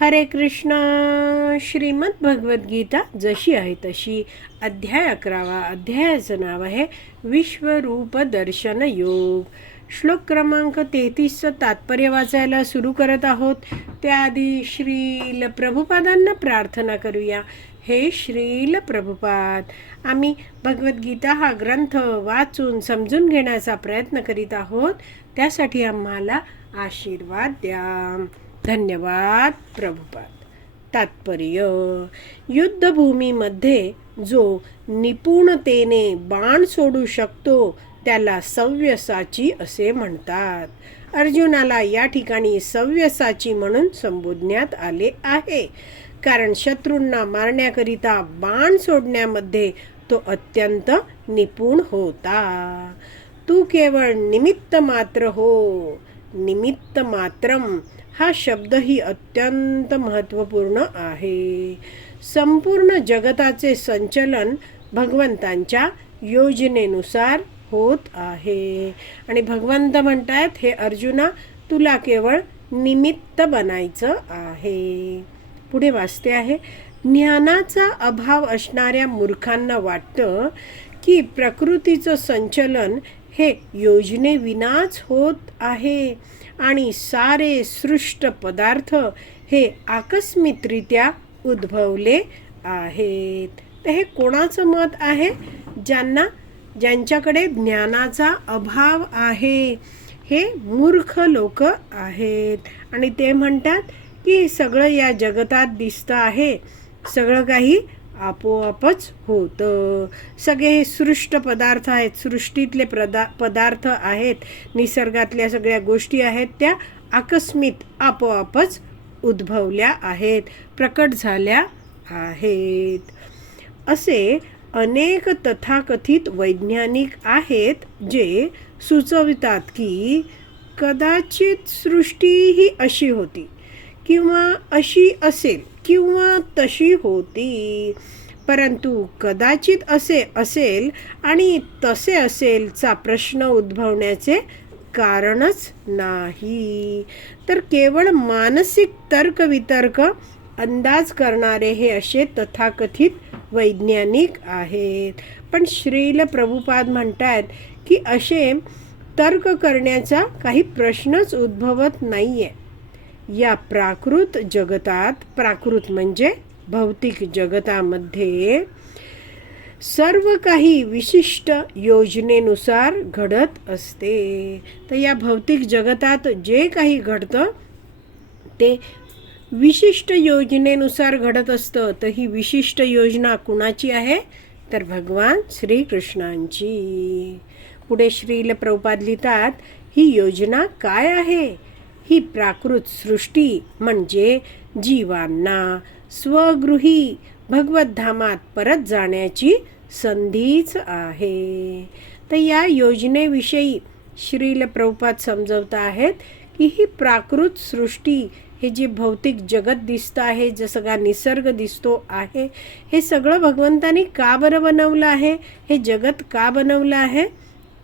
हरे कृष्णा. श्रीमद भगवद्गीता जशी आहे तशी अध्याय अकरावा अध्यायाचं नाव आहे विश्वरूप दर्शन योग श्लोक क्रमांक तेहतीसचं तात्पर्य वाचायला सुरू करत आहोत. त्याआधी श्रील प्रभुपादांना प्रार्थना करूया. हे श्रील प्रभुपाद आम्ही भगवद्गीता हा ग्रंथ वाचून समजून घेण्याचा प्रयत्न करीत आहोत. त्यासाठी आम्हाला आशीर्वाद द्या. धन्यवाद प्रभुपाद. तात्पर्य युद्धभूमीमध्ये जो निपुणतेने बाण सोडू शकतो त्याला सव्यसाची असे म्हणतात. अर्जुनाला या ठिकाणी सव्यसाची म्हणून संबोधण्यात आले आहे. कारण शत्रूंना मारण्याकरिता बाण सोडण्यामध्ये तो अत्यंत निपुण होता. तू केवळ निमित्त मात्र हो. निमित्त मात्रम हा शब्दही अत्यंत महत्त्वपूर्ण आहे. संपूर्ण जगताचे संचलन भगवंतांच्या योजनेनुसार होत आहे. आणि भगवंत म्हणतायत हे अर्जुना तुला केवळ निमित्त बनायचं आहे. पुढे वाचते आहे ज्ञानाचा अभाव असणाऱ्या मूर्खांना वाटतं की प्रकृतीचं संचलन हे योजनेविनाच होत आहे. आणि सारे सृष्ट पदार्थ हे आकस्मिकरित्या उद्भवले आहेत. तर हे कोणाचं मत आहे? ज्यांना ज्यांच्याकडे ज्ञानाचा अभाव आहे. हे मूर्ख लोक आहेत. आणि ते म्हणतात की सगळं या जगतात दिसतं आहे. सगळं काही आपोआपच होतं. सगळे हे सृष्ट पदार्थ आहेत. सृष्टीतले प्रदा पदार्थ आहेत. निसर्गातल्या सगळ्या गोष्टी आहेत. त्या आकस्मित आपोआपच उद्भवल्या आहेत. प्रकट झाल्या आहेत. असे अनेक तथाकथित वैज्ञानिक आहेत जे सुचवितात की कदाचित सृष्टी ही अशी होती किंवा अशी असेल. किंवा तशी होती. परंतु कदाचित असे असेल आणि तसे असेलचा प्रश्न उद्भवण्याचे कारणच नाही. तर केवळ मानसिक तर्कवितर्क अंदाज करणारे हे असे तथाकथित वैज्ञानिक आहेत. पण श्रील प्रभुपाद म्हणतात की असे तर्क करण्याचा काही प्रश्नच उद्भवत नाही आहे या प्राकृत जगतात प्राकृत म्हणजे भौतिक जगतामध्ये सर्व काही विशिष्ट योजनेनुसार घडत असते. तर या भौतिक जगतात जे काही घडतं ते विशिष्ट योजनेनुसार घडत असतं. तर ही विशिष्ट योजना कुणाची आहे? तर भगवान श्रीकृष्णांची. पुढे श्रील प्रभुपाद लिहितात ही योजना काय आहे? ही प्राकृत सृष्टी म्हणजे जीवांना स्वगृही भगवद्धामात परत जाण्याची संधीच आहे. तर या योजनेविषयी श्रील प्रभुपात समजवत आहेत की ही प्राकृत सृष्टी हे जे भौतिक जगत दिसतं आहे जे सगळा निसर्ग दिसतो आहे हे सगळं भगवंतानी का बरं बनवलं आहे? हे जगत का बनवलं आहे?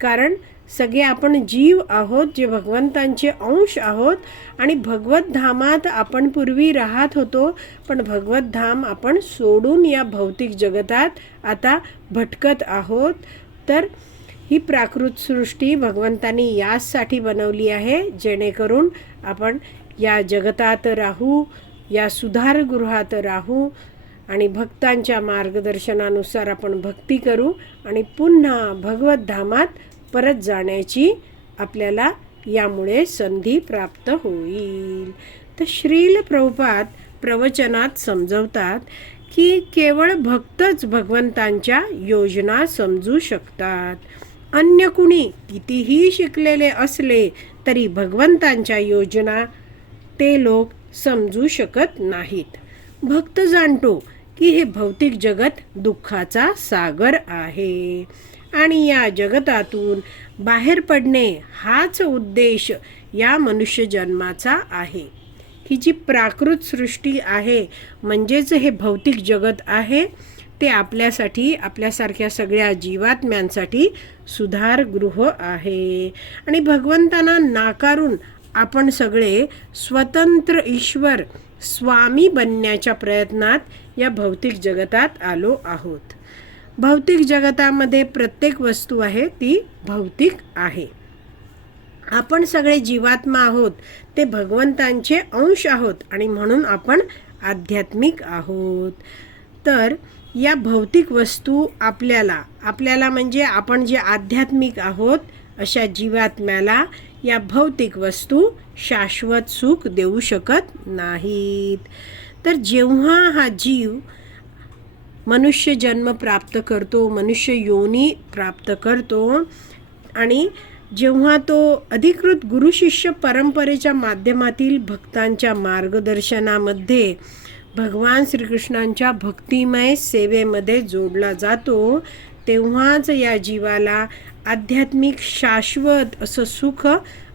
कारण सगळे आपण जीव आहोत जे भगवंतांचे अंश आहोत आणि भगवत धामात आपण पूर्वी राहत होतो पण भगवत धाम आपण सोडून या भौतिक जगतात आता भटकत आहोत. तर ही प्राकृत सृष्टी भगवंतांनी याचसाठी बनवली आहे जेणेकरून आपण या जगतात राहू या सुधारगृहात राहू आणि भक्तांच्या मार्गदर्शनानुसार आपण भक्ती करू आणि पुन्हा भगवतधामात परत जाण्याची आपल्याला यामुळे संधी प्राप्त होईल. तर श्रील प्रभुपाद प्रवचनात समजवतात की केवळ भक्तच भगवंतांच्या योजना समजू शकतात. अन्य कुणी कितीही शिकलेले असले तरी भगवंतांच्या योजना ते लोक समजू शकत नाहीत. भक्त जाणतो की हे भौतिक जगत दुःखाचा सागर आहे. आणि या जगतातून बाहेर पडणे हाच उद्देश या मनुष्य जन्माचा आहे. ही जी प्राकृत सृष्टी आहे म्हणजेच हे भौतिक जगत आहे ते आपल्यासाठी आपल्यासारख्या सगळ्या जीवात्म्यांसाठी सुधारगृह आहे. आणि भगवंतांना नाकारून आपण सगळे स्वतंत्र ईश्वर स्वामी बनण्याच्या प्रयत्नात या भौतिक जगतात आलो आहोत. भौतिक जगतामध्ये प्रत्येक वस्तू आहे ती भौतिक आहे. आपण सगळे जीवात्मा आहोत ते भगवंतांचे अंश आहोत आणि म्हणून आपण आध्यात्मिक आहोत. तर या भौतिक वस्तू आपल्याला आपल्याला म्हणजे आपण जे आध्यात्मिक आहोत अशा जीवात्म्याला या भौतिक वस्तू शाश्वत सुख देऊ शकत नाहीत. तर जेव्हा हा जीव मनुष्य जन्म प्राप्त करतो मनुष्य योनी प्राप्त करतो आणि जेव्हा तो अधिकृत गुरुशिष्य परंपरेच्या माध्यमातील भक्तांच्या मार्गदर्शनामध्ये भगवान श्रीकृष्णांच्या भक्तिमय सेवेमध्ये जोडला जातो तेव्हाच या जीवाला आध्यात्मिक शाश्वत असं सुख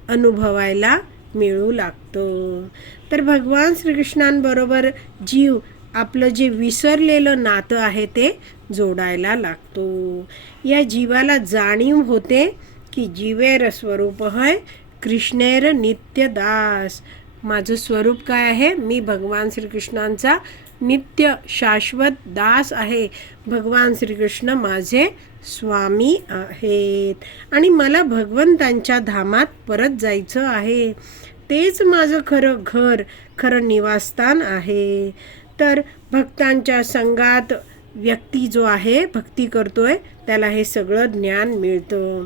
अनुभवायला मिळू लागतं. तर भगवान श्रीकृष्णांबरोबर जीव आपलं जे विसरलेलं नातं आहे ते जोडायला लागतो. या जीवाला जाणीव होते की जीवेर स्वरूप हय कृष्णेर नित्यदास माझं स्वरूप काय आहे? मी भगवान श्रीकृष्णांचा नित्य शाश्वत दास आहे. भगवान श्रीकृष्ण माझे स्वामी आहेत. आणि मला भगवंतांच्या धामात परत जायचं आहे. तेच माझं खरं घर खरं निवासस्थान आहे. तर भक्तांच्या संघात व्यक्ती जो आहे भक्ती करतोय त्याला हे सगळं ज्ञान मिळतं.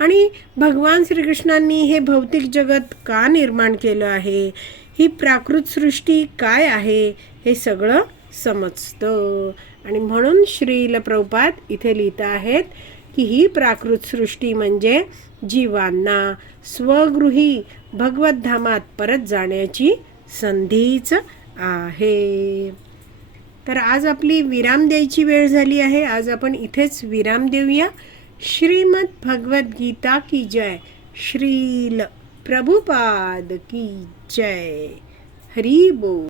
आणि भगवान श्रीकृष्णांनी हे भौतिक जगत का निर्माण केलं आहे? ही प्राकृत सृष्टी काय आहे? हे सगळं समजतं. आणि म्हणून श्रील प्रभुपाद इथे लिहित आहेत की ही प्राकृत सृष्टी म्हणजे जीवांना स्वगृही भगवद्धामात परत जाण्याची संधीच आहे. तर आज आपली विराम द्यायची वेळ झाली आहे. आज आपण इथेच विराम देऊया. श्रीमद भगवद्गीता की जय. श्रील प्रभुपाद की जय. हरी बोल.